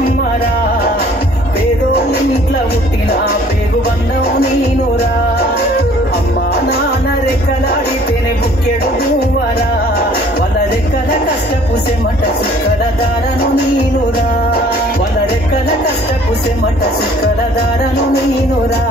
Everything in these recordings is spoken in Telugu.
చదువులమ్మరా పేదోళ్ళింట్ల పుట్టిన పేగు బంధం నేనురా అమ్మా నాన్న రెక్కలాడితేనే బుక్కెడు నువ్వరా వాళ్ళ రెక్కల కష్టపు సెమట సుక్కల దారను నేనురా వాళ్ళ రెక్కల కష్టపు సెమట సుక్కల దారను నేనురా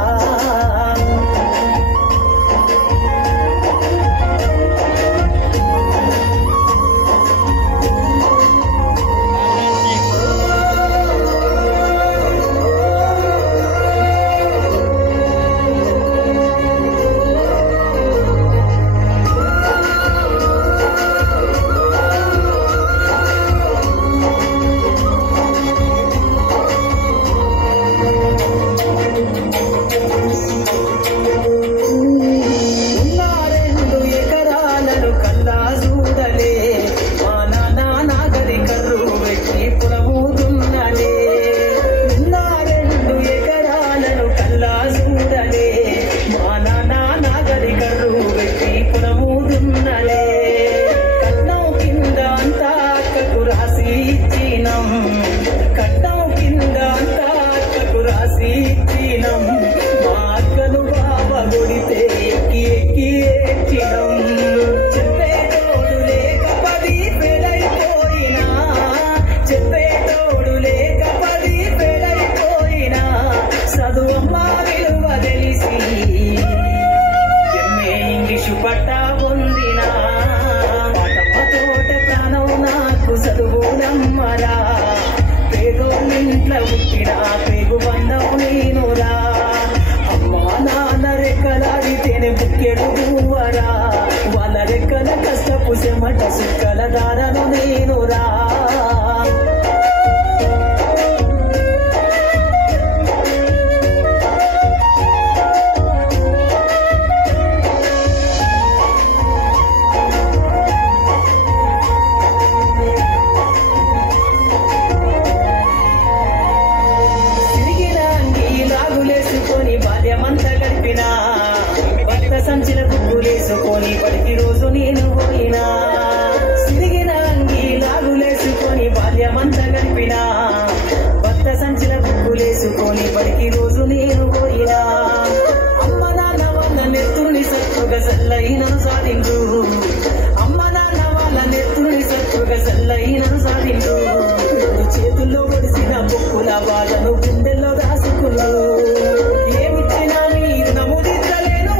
చదువులమ్మరా పేదోళ్ళింట్ల పుట్టిన పేగు బంధం నేనురా అమ్మా నాన్న రెక్కలాడితేనే బుక్కెడు నువ్వరా వాళ్ళ రెక్కల కష్టపు సెమట సుక్కల దారను నేనురా సంచిన బుక్కులేసుకొని పడికి రోజు నేను పోయినా సిరిగిన అంగి లాగులేసుకొని బాల్యమంతా గడిపినా భక్త సంచిన బుక్కులేసుకొని పడికి రోజు నేను పోయినా అమ్మ నాన్న వాళ్ళ నెత్తుని సత్తుగా సల్లైనను సాధించు అమ్మ నాన్న వాళ్ళ నెత్తుని సత్తుగా సల్లైనను సాధించు చేతుల్లో ఒడిసిన బొక్కుల బాధను గుండెల్లో దాసుకున్నావు ఏమిచ్చినా మీరు నమ్ముదిద్దలేను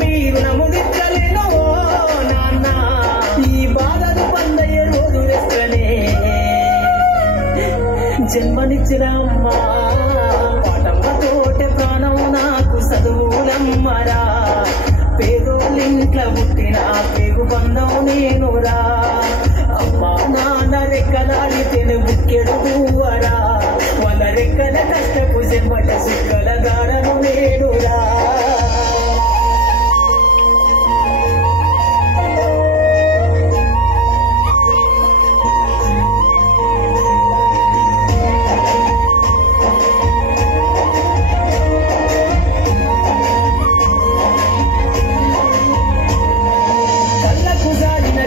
మీరు నమ్ముదిద్దలేను నాన్న ఈ బాధను పందయ్యే రోజు రెక్కనే జన్మనిచ్చిన అమ్మా పాటమ్మతోటే ప్రాణం నాకు చదువులమ్మరా పేదోళ్ళింట్ల పుట్టిన పేగు బంధం నేనురా అమ్మా నాన్న రెక్కలాడితేనే బుక్కెడు నువ్వరా వాళ్ళ రెక్కల కష్టపు సెమట సుక్కల దారను నేనురా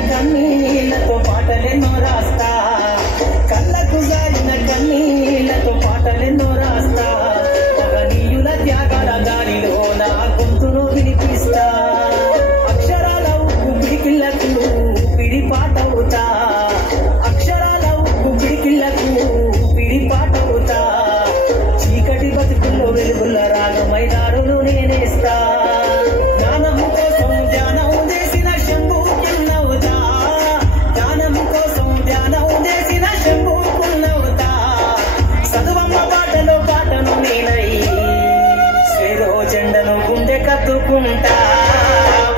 కన్నీళ్లతో పాటలెన్నో రాస్తా కళ్ళకు జారిన కన్నీళ్లతో పాటలెన్నో రాస్తా మహనీయుల త్యాగాల దారిలో నా గొంతును వినిపిస్తా అక్షరాల ఉప్పు పిడికిళ్లకు పిడి పాటవుతా అక్షరాల ఉప్పు పిడికిళ్లకు పిడి పాటవుతా చీకటి బతుకుల్లో వెలుగుల రాగమై దారులు నేనేస్తా జ్ఞానం కోసం ధ్యానం చేసిన శంభు చదువమ్మ పాటలో పాటను నేనై స్వేరో జెండను గుండె కత్తుకుంటా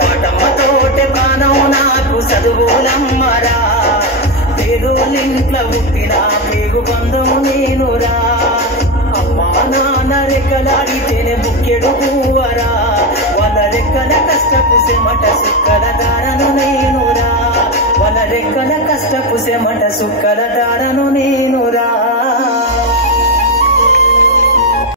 పాటమ్మతోటే ప్రాణం నాకు చదువులమ్మరా పేదోళ్ళింట్ల పుట్టిన పేగు బంధం నేనురా అమ్మా నాన్న రెక్కలాడితేనే బుక్కెడు నువ్వరా వాళ్ళ రెక్కల కష్టపు సెమట సుక్కల దారను నేనురా వాళ్ళ రెక్కల కష్టపు సెమట సుక్కల